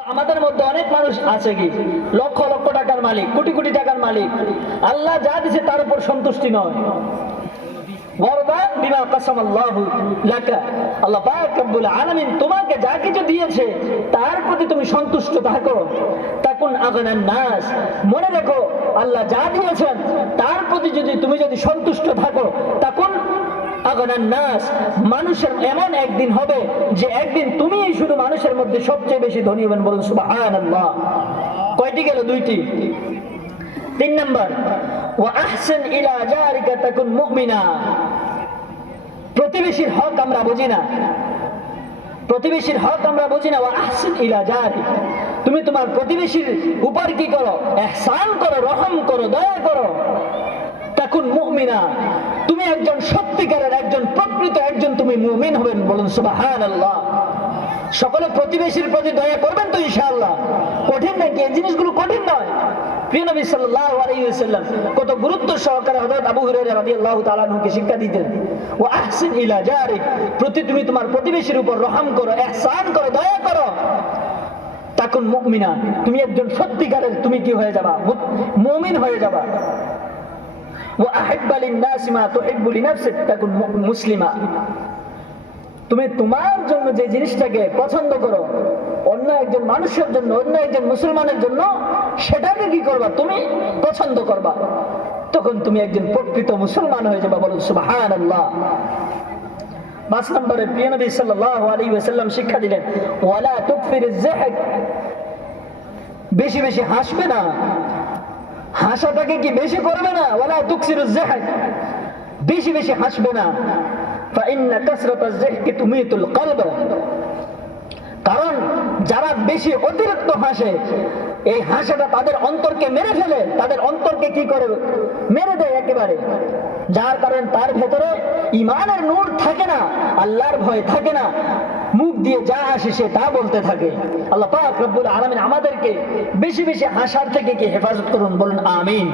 আমাদের মধ্যে অনেক মানুষ আছে কি লক্ষ লক্ষ টাকার মালিক, কোটি কোটি টাকার মালিক, আল্লাহ যা দিছে তার উপর সন্তুষ্টি নয়। আল্লাহ পাক রব্বুল আলামিন তোমাকে যা কিছু দিয়েছে তার প্রতি তুমি সন্তুষ্ট থাকো। তাকুন আগনান নাস, মনে রেখো আল্লাহ যা দিয়েছেন তার প্রতি তুমি যদি সন্তুষ্ট থাকো, তাকুন আগনান নাস, মানুষের এমন একদিন হবে যে একদিন তুমি শুধু মানুষের মধ্যে সবচেয়ে বেশি ধনী হবেন। বলুন সুবহানাল্লাহ। কয়টি গেল? দুইটি। 3 নাম্বার, ওয়া আহসিন ইলা জারিকা তাকুন মুমিনা। প্রতিবেশীর হক আমরা বুঝি না, প্রতিবেশীর হক আমরা বুঝি না। ওয়া আহসিন ইলা জারি, তুমি তোমার প্রতিবেশীর উপর কি করো? ইহসান করো, রহম করো, দয়া করো। তাকুন মুমিনা, তুমি একজন সত্যিকারের, একজন প্রকৃত একজন তুমি মুমিন হবেন। বলুন সুবহানাল্লাহ। সকলে প্রতিবেশীর প্রতি দয়া করবেন তো ইনশাআল্লাহ। কঠিন নাকি? এই জিনিসগুলো কঠিন নয়। প্রিয় নবী সাল্লাল্লাহু আলাইহি ওয়াসাল্লাম কত গুরুত্ব সহকারে হযরত আবু হুরায়রা রাদিয়াল্লাহু তাআলা আনহুকে শিক্ষা দিতেন। ওয়া আহসিন ইলা জারিক, তুমি তোমার প্রতিবেশীর উপর রহম করো, ইহসান করো, দয়া করো। তাকুন মুমিনা, তুমি একজন সত্যিকারের তুমি কি হয়ে যাবা? মুমিন হয়ে যাবা। ওয়া আহিব্বা লিন-নাসি মা তুহিব্বু লিনাফসিক তাকুন মুসলিমা, তুমি তোমার জন্য যে জিনিসটাকে পছন্দ করো অন্য একজন মানুষের জন্য, অন্য একজন মুসলমানের জন্য সেটাকে কি করবা? তুমি পছন্দ করবা। তখন তুমি একজন প্রকৃত মুসলমান হয়ে যাবা। বলুন সুবহানাল্লাহ। 5 নম্বরে প্রিয় নবী সাল্লাল্লাহু আলাইহি ওয়াসাল্লাম শিক্ষা দিলেন, ওয়ালা তুকফিরিজ যাহক, বেশি বেশি হাসবে না, হাসাটাকে কি বেশি করবে না। ওয়ালা তুকসিরুজ যাহক, বেশি বেশি হাসবে না। ফাইন্না কাসরাতাজ যাহকি তুমিতুল কলব, কারণ যারা বেশি অতিরিক্ত হাসে এই হাসাটা তাদের অন্তরকে মেরে ফেলে, তাদের অন্তরকে কি করে? মেরে দেয় একেবারে। যার কারণে তার ভেতরে ঈমানের নূর থাকে না, আল্লাহর ভয় থাকে না, মুখ দিয়ে যা আসে সে তা বলতে থাকে। আল্লাহ পাক রব্বুল আলামিন আমাদেরকে বেশি বেশি হাসার থেকে কি হেফাজত করুন। বলুন আমিন।